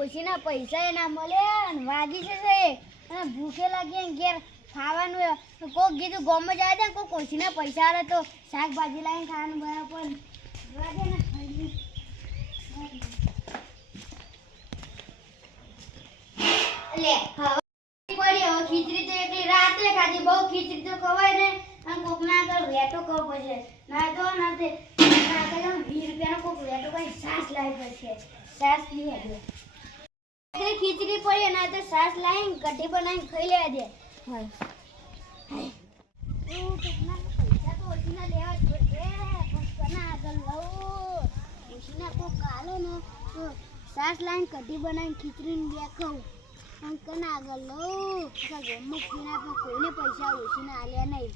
ઓછીના પૈસા ના મળે વાગી છે અને ભૂખે ખાવાનું. કોક કીધું ગામમાં જાય ને કોક પૈસા આવે તો શાકભાજી લાવીને ખાવાનું હવે ખીચડી તો એકલી રાત્રે ખાધી, બહુ ખીચડી તો ખવાય ને આગળ છે ના તો ના તે વીસ રૂપિયાનો કોક સાસ લાવી પડશે સાસ લઈ ખીચડી પડી ના તો સાસ લાવીને કઢી બનાવીને ખાઈ લેવા દે. હા પૈસા તો ઓછીના લેવા જ પડશે. આગળ લઉં ઓછીના કોક કાલે ને તો સાસ લાવીને કઢી બનાવીને ખીચડીને બે ખાઉં. અંકના આગળ લઉં ગમત પીના પણ કોઈને પૈસા ઓછીના આલ્યા નહીં.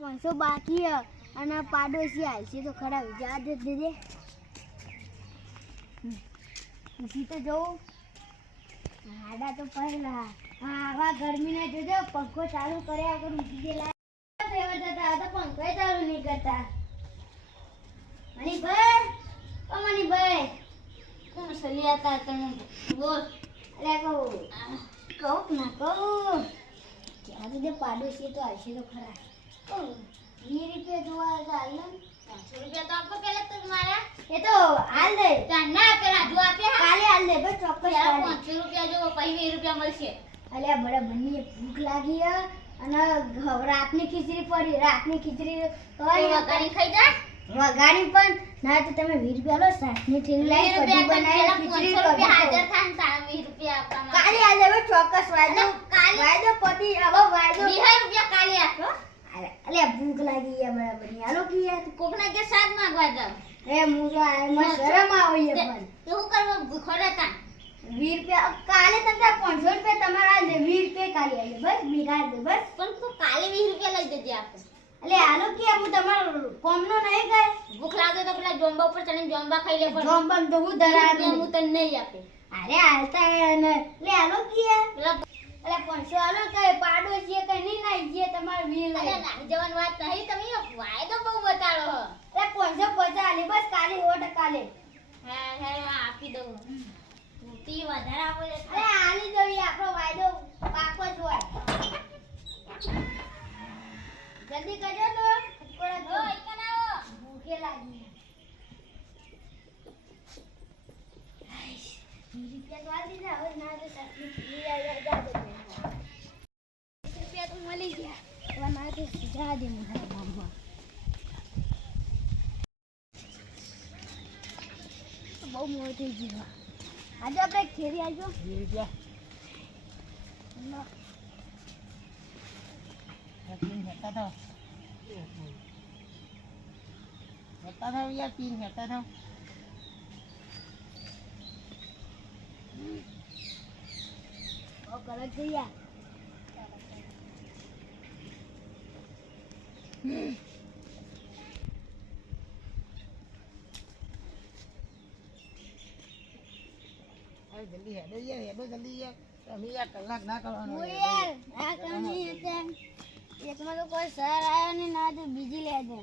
પાંચસો બાકી અને પાડોશી હાલશે તો ખરા વિચાર દે દે દે પૂછી તો જોઉં. હાડા તો પહેલા. હા, આવા ગરમીને જોજો, પંખો ચાલુ કર્યા કરું ઊંઘી ગયેલા. ફેવર થતા હતા પંખો ચાલુ નહીં કરતા. મણિભાઈ ઓ મણિભાઈ કોણ સલિયાતા તમે બોલ. અરે કહું. કહું ના કહું? ક્યાં સુધી પાડોશી તો આવશે તો ખરા. વીસ રૂપિયા જોવા તો હાલ પાંચસો રૂપિયા તો આપો પેલા તો મારા. એ તો હાલ દે. ના પેલા જો આપે કાલે હાલ દે બસ ચોક્કસ પાંચસો રૂપિયા જો પછી વીસ રૂપિયા મળશે. અલ્યા બડા બંને ભૂખ લાગી અને રાતની ખીચડી પડી રાતની ખીચડી વગાડી ખાઈ જા. વગાડી પણ ના તો તમે વીસ રૂપિયા લો સાતની થેલી લાવી કઢી બનાવી ખીચડી હાજર કાલે હાલ દે ચોક્કસ વાયદો વાયદો પતિ હવે વાયદો કાલે આપો. અલ્યા ભૂખ લાગી હે મારા બની આલો કી યાર કોકના કે શાક માંગવા જાવ એ હું જો આ એમાં શરમ આવી હે પણ. તો હું કરવા ભૂખો રહેતા 20 રૂપિયા કાલે તમને પાંચસો રૂપિયા તમારા હાલ દે. વીસ રૂપિયા કાલે આલે બસ બિગાડ દે બસ. પણ તો કાલે વીસ રૂપિયા લઈ દેજે આપણે એટલે હાલો કે હું તમારો કોમનો નહીં ગઈ ભૂખ લાગે તો પેલા જોંબા ઉપર ચડીને જોંબા ખાઈ લે પણ. જોમ તો હું વીસ હું તને નહીં આપે. અરે હાલતા હે ને એટલે હાલો કે પેલા એટલે પાંચસો હાલો કે પાડોશીએ કઈ નહીં નાઈ જઈએ તમારે વીલ અરે નાહી જવાની વાત નહીં તમે વાયદો બહુ બતાડો એટલે પાંચસો પચાસ લે બસ કાલે સો ટકા લે. હે હે આપી દઉં. તી વધારે આપો અરે હાલી જઈએ આપણો વાયદો પાકો જ હોય. જલ્દી કરજો તો. થોડા હો ઈકન આવો. ભૂખે લાગી. રૂપિયા તો આલી દીધા, હવે ના તો ખીચડી આવી જાય, જા દે બેન. વીસ રૂપિયા તો મળી ગયા હવે ના તો જા દે ગામમાં. બહુ મોડું થઈ ગયું આજે આપણે ખેરી આવજો લો. બહુ ગલત થઈ ગયા. જલ્દી હેડો યાર હેડો જલ્દી યાર. તમે યાર કલાક ના કરવાનો હું યાર. આ કામની હતી એકમાં તો કોઈ સર આવ્યો ને ના તો બીજી લે દે.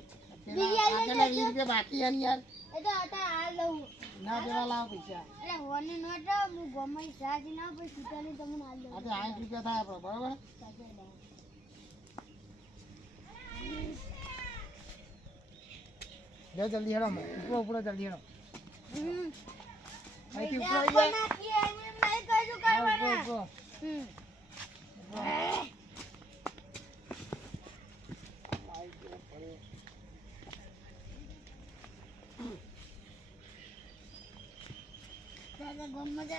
બીજી આ આલે વીસ રૂપિયા બાકી હે યાર. એ તો હતા આ લઉં. ના દેવા લાવો પૈસા. અરે હોની નોટ હું ગમે સાજી ના પછી છૂટાની તમને આ લઉં આ તો રૂપિયા થાય આપણો બરોબર? જો જલ્દી હેડો ઉપરો ઉપરો જલ્દી હેડો. હમ. અહીંથી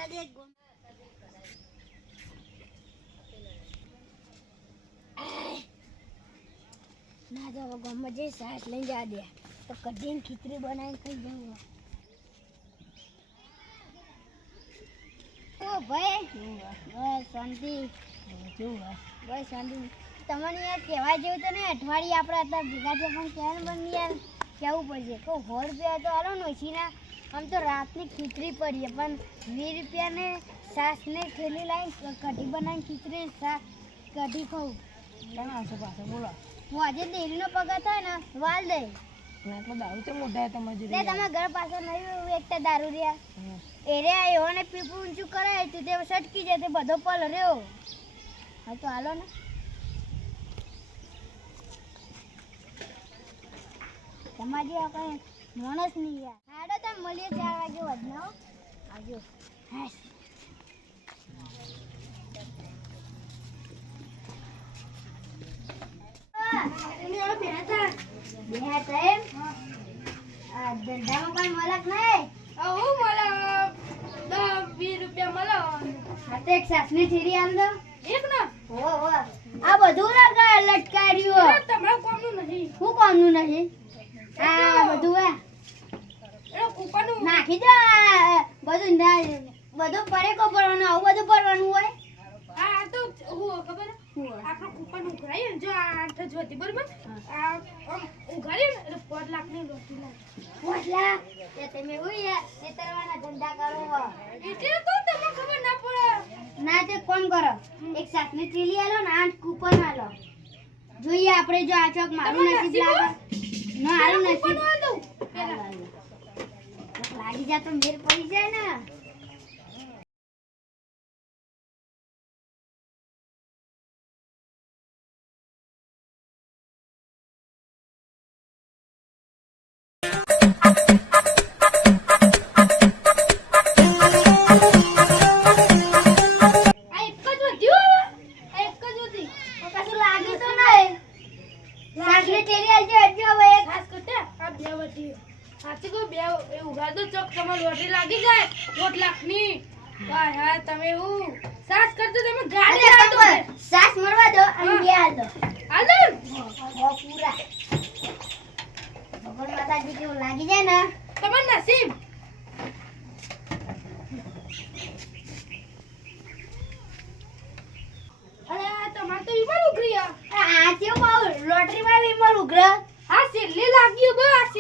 દે, ગમ. ના જવા ગમમાં સાસ લઈને જા દે. તો કઢીને ખીચડી બનાવીને ખાઈ જવું. ભાઈ શાંતિ કેવું બસ શાંતિ તમને યાર કહેવા જેવું તો ને અઠવાડિયે આપણે અત્યારે ભેગા છે? પણ કહેવાનું પણ યાર કહેવું પડશે તો સો રૂપિયા તો હાલો ને આમ તો રાતની ખીચડી પડીએ પણ વીસ રૂપિયાને સાસને ઠેલી લાવી કઢી બનાવીને ખીચડી સાસ કઢી ખાવું છે પાછા બોલો હું આજે ડેરીનો પગાર થાય ને વાલ દે ને એટલો દારૂ તો મોઢા તો ને મજૂરી તમારા ઘર પાછળ નહીં વેચતા દારૂ રહ્યા એરિયા એવો ને પીપું ઊંચું કરાય તું તે સટકી જાય તે બધો પલ રહ્યો. હા તો હાલો ને. તમારી આપણે માણસ નહીં યાર. હાડો મળીએ ચાર વાગે વધના આવજો. હાશ. બેહતા એમ આ ધંધામાં કોઈ મલક નહીં હું મલક દસ આ એક સાસની થેલી આલ દો હો હો આ બધું લગા લટકાર્યું તમારા શું કોમનું નથી આ બધું હે કૂપનનું નાખી દો આ બધું બધું પરેકો પડવાનું આવું બધું પડવાનું હોય. આ હું ખબર આપણે કૂપન જો આઠ જ હતી બરોબર આમ ઉઘરાઈએ ને એટલે પાંચ લોટી લાગે તે તમે હોય છેતરવાના ધંધા કરો એટલે તો તમને ખબર ના પડે ના તે કોણ કરો એક સાસની થેલી આલો ને આઠ કૂપન આલો જોઈએ આપણે જો આ ચોક મારું નથી નસીબ લાગે ના હારું નસીબ. લાગી જાય તો મેર પડી જાય ને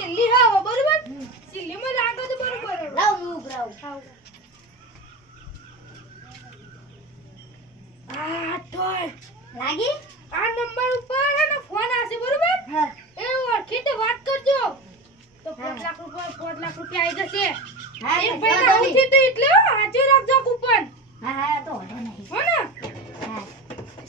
લાગ્યું બા આ છેલ્લી હા બરોબર? છેલ્લી માં લાગે તો બરોબર. લાવ હું ઉઘરાવું આ તોય. લાગી? આ નંબર ઉપર હે ને ફોન આવશે બરોબર? હા. એ ઓળખીને વાત કરજો. તો પાંચ લાખ રૂપિયા પાંચ લાખ રૂપિયા આવી જશે. હા એક ભાઈ તો એટલે હાજર રાખજો કૂપન હા હા તો વાંધો નહીં હો ને હા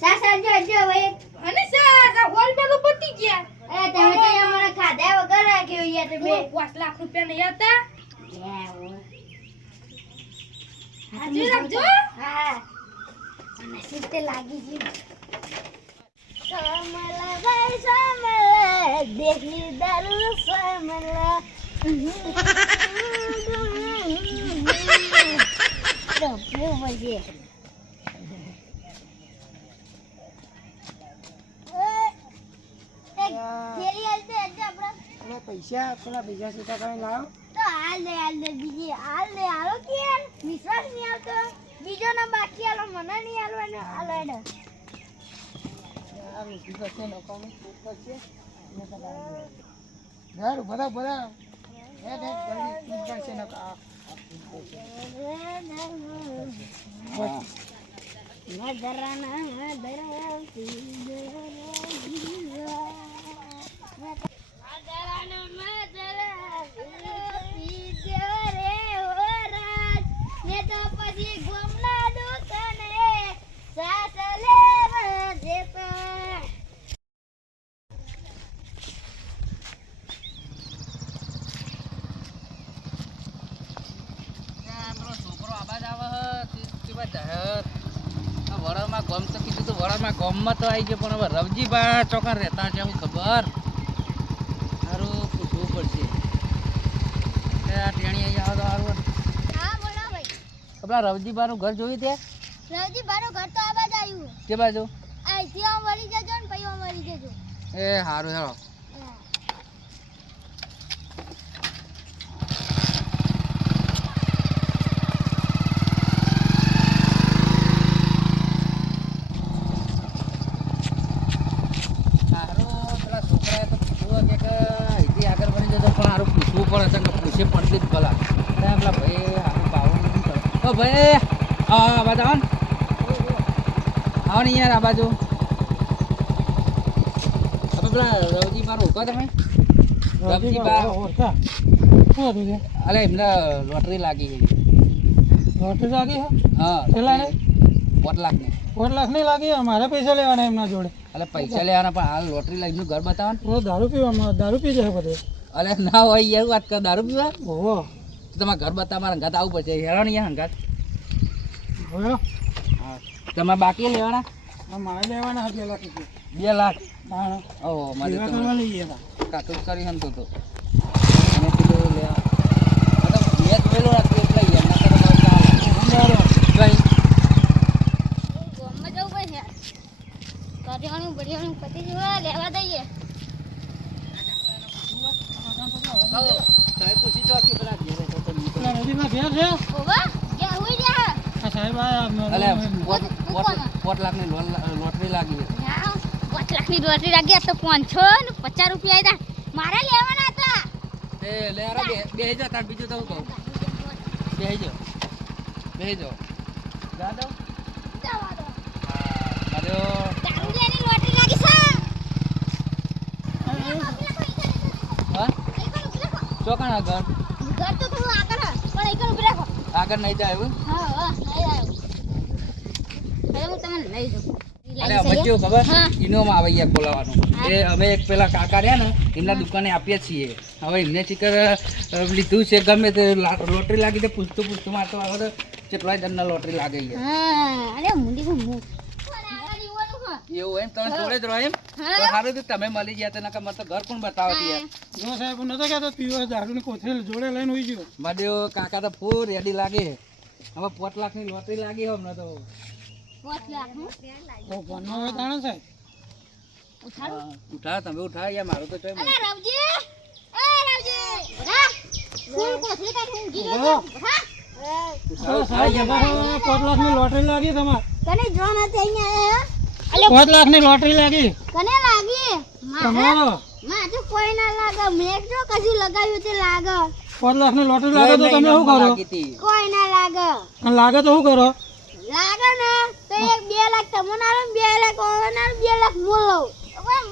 સાસ આલજો હજુ હવે એક અને સાસ આ હોલ પેલું પતી ગયા અરે તમે તો અહીંયા મને ખાધા વગર રાખ્યો યાર તમે તો પાંચ લાખ રૂપિયા નહીં હતા હાજર રાખજો હા નસીબ તે લાગી ગયું સમલા ભાઈ સમલા દેખી દારૂ સમલા તો કેવું પછી પૈસા પેલા પૈસા સીધા લાવો તો હાલ દે હાલ દે બીજી હાલ દે હાલો કે વિશ્વાસ નહીં આવતો બીજો ના બાકી હાલો મને નહીં હાલવાનો હાલો એડો. ઘર બધા બધા હે ને જલ્દી પેટ કરશે નકા આ બસ. નજરાના દરાવતી પછી ગોમના દુકાને સાસ લેવા જતા પેલો આવે તે વડામાં ગોમ તો કીધું તો વડામાં ગોમમાં તો આવી ગયો પણ હવે રવજીબા ચોકન રહેતા છે હું ખબર? સારું પૂછવું પડશે. આ ટેણી અહીં આવે તો સારું આપણા રવજીબાનું ઘર જોયું તે? રવજી બારો ઘર તો આ બાજુ આવ્યું કે બાજુ? અહીંથી આમ વળી જજો ને પછી આમ વળી જજો. એ સારું સારું પેલા છોકરાએ તો કીધું કે કે અહીંથી આગળ વધી જતો પણ સારું પૂછવું પડે છે કે પૂછે પડતી જ ભલા ત્યાં પેલા ભાઈ સારું પાવું ભાઈ હા આવો ને. આવો ને યાર આ બાજુ. આપણે પેલા રવજી બાર ઓળખો તમે. રવજી બા. બા શું હતું તે અરે એમને લોટરી લાગી ગઈ. લોટરી લાગી હા? કેટલાને? પોત લાખ ને? પાંચ લાખ નહીં લાગી મારે પૈસા લેવાના એમના જોડે. એટલે પૈસા લેવાના પણ હાલ લોટરી લાગી ઘર બતાવવાનું? દારૂ પીવા દારૂ પી જાય બધે. અલે ના હોય યાર વાત કર દારૂ પીવા? ઓહો. તમારે ઘર બતા મારા ઘાત આવવું પડશે. હેરાન યા યાર હંગાત તમારે બાકી લેવાના? મારે લેવાના બે લાખ બે લાખ? હા. મારે કરી હંતો તો. મેં કીધું લેવા આ તો મેં જોયેલું નથી એટલે પડશે. કરિયાણું બરિયાણું પતી લેવા દઈએ. પાંચસો રૂપિયા મારે લેવાના હતા. તે લે અરે બે જો તાર બીજું તો હું કહું? બેહી જાઓ બેહી જાઓ જા દો. જવા દો હા મારો દારૂડિયાની લોટરી લાગી છે હા ચોકણ આગળ? ઘર તો થોડું આગળ પણ એકણ ઊભી રાખો. આગળ નહીં જાય એવું? હા હા લઈ આવ્યો. હવે હું તમને લઈ જાઉં. અરે અમે કેવું ખબર? ઇનોમાં આવે યાર બોલાવાનું. એ અમે એક પેલા કાકા રહ્યા ને એમના દુકાને આપીએ છીએ. હવે એમને ચીકર લીધું છે ગમે તે લોટરી લાગી તો પૂછતું પૂછતું મારતો આવે તો કેટલાય દંડના લોટરી લાગે છે અરે મુંડી એવું એમ તમે જોડે જ રહો એમ? તો સારું થયું તમે મળી ગયા તો નકર મને તો ઘર કોણ બતાવો યાર? જો સાહેબ હું નતો કહેતો પીવો દારૂની કોથળી જોડે લઈને હોઈ ગયો. મારો કાકા તો ફૂલ રેડી લાગે. હવે પોત લાખની લોટરી લાગી હમણાં તો. પાંચ લાખ તાણે સાહેબ? ઉઠા તમે ઉઠા યાર મારું તો જોઈ અરે રવજી! એ રવજી! ફૂલ કોથળી કાઢી લોટરી લાગી તમારે અહીંયા અલે લાખની લોટરી લાગી. કને લાગી? તમારો? તમારો તો કોઈ ના લાગે. મેં જો કશું લગાવ્યું તે લાગે. પાંચ લાખની લોટરી લાગે તો તમે શું કરો? કોઈ ના લાગે. લાગે તો શું કરો? લાગે ને તો એક બે લાખ તમને ને બે લાખ આવે બે લાખ હું લઉં.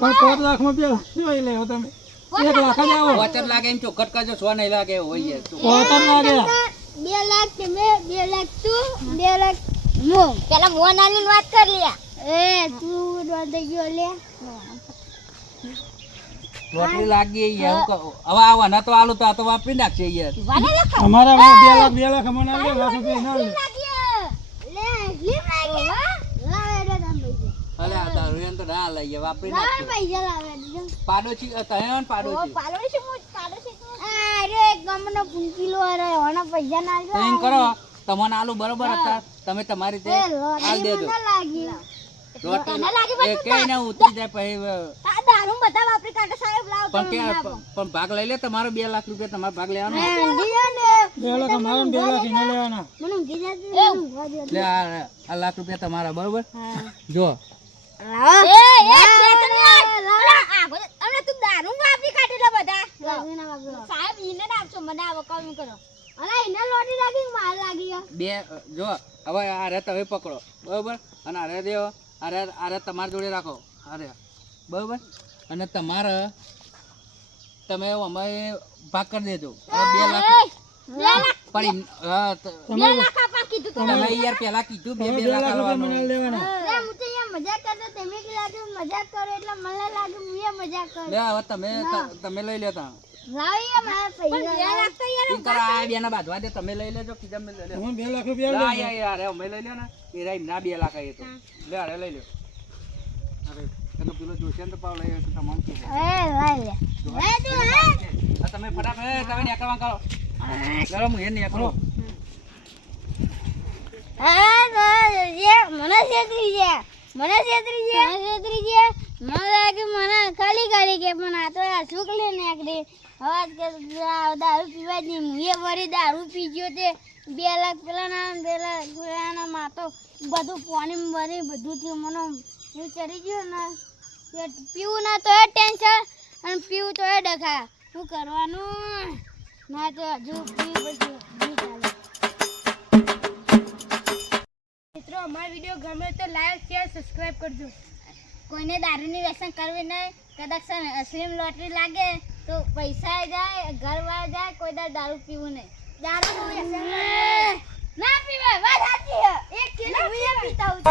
પણ પાંચ લાખમાં બે લાખ જોઈ લેવો તમે. એક લાખ જ આવો. વચન લાગે એમ ચોખ્ખટ કરજો સો નહીં લાગે હોય. પાંચ લાગે. બે લાખ તમે બે લાખ તું બે લાખ હું. પેલા મોહન આલી વાત કરી લ્યા એ તું દોડ ગયો લે. લોટરી લાગી યાર. હું કહું. હવે તો આલુ તો આ તો વાપરી નાખશે યાર. અમારા બે લાખ બે લાખ અમને લાખ રૂપિયા ના લે લે લીમ લાગી લાવે રે તમે પૈસા. અલે આ દારૂ તો ના લઈએ વાપરી નાખશે પૈસા લાવે પાડોશી તહેવાન પાડોશી? પાડોશી હું પાડોશી અરે ગમનો પૂંચીલો અરે ઓના પૈસા ના તો કરો તમને આલુ બરોબર હતા તમે તમારી રીતે આલ દેજો. પણ ભાગ લઈ લે તમારો બે લાખ રૂપિયા તમારે ભાગ લેવાનો. લાખ આ આ રૂપિયા તમારા બરોબર? જો. એ એ ચેતન અમને તું દારૂ વાપરી કાઢેલા બધા. સાહેબ ઈને ના મને આવો કામ કરો. અરે ઈને લોટી લાગી માર બે જો હવે આરે તમે પકડો બરોબર? અને આરે દેવો આરે અરે તમારી જોડે રાખો. અરે બરોબર? અને તમારે તમે અમે ભાગ કરી દેજો. બે લાખ પણ હા, તમે યાર પેલા કીધું બે બે બે લાખ લાખ મને લેવાના. અરે હું તો અહીંયા મજાક કરતો તમે કે મજાક કરો એટલે મને લાગે હું મજાક કરું. હવે તમે તમે લઈ લેતા. તમે લઈ લેજો કીધા મેં લઈ લે તમે બે લાખ રૂપિયા લા, લે યાર, યાર, અરે અમે લઈ લ્યો ને. એ રાઈ ના બે લાખ આઈએ તો. લે અરે લઈ લ્યો. અરે એ તો પેલો જોશે ને તો પાવ લઈ આવ્યો તો તમામ કીધું. એ લઈ લે. લે તું હા. આ તમે ફટાફટ તમે નેકળવા કરો ચાલો હું એ નેકળો. હા તો જે મને છેતરી છે. મને છેતરી છે. મને છેતરી છે. મને લાગે મને ખાલી ખાલી કે પણ આ તો આ શુકલી નીકળી. અવાજ કે દારૂ પીવા નહીં. મુએ વળી દારૂ પી ગયો તે બે લાખ પેલાના બે લાખ પેલાના માતો બધું પાણી ભરી બધું થયું મને એવું ચડી ગયું ને પીવું ના તો એ ટેન્શન અને પીવું તો એ ડખા. શું કરવાનું? ના તો હજુ પીવું પછી મિત્રો અમારો વીડિયો ગમે તો લાઈક શેર સબસ્ક્રાઇબ કરજો. કોઈને દારૂની વ્યસન કરવી નહીં કદાચ છે અસલીમ લોટરી લાગે તો પૈસા જાય ઘરવાળા જાય કોઈ દાર દારૂ પીવું નહીં. દારૂ ના પીવાય વાત સાચી એક કિલો પીતા હું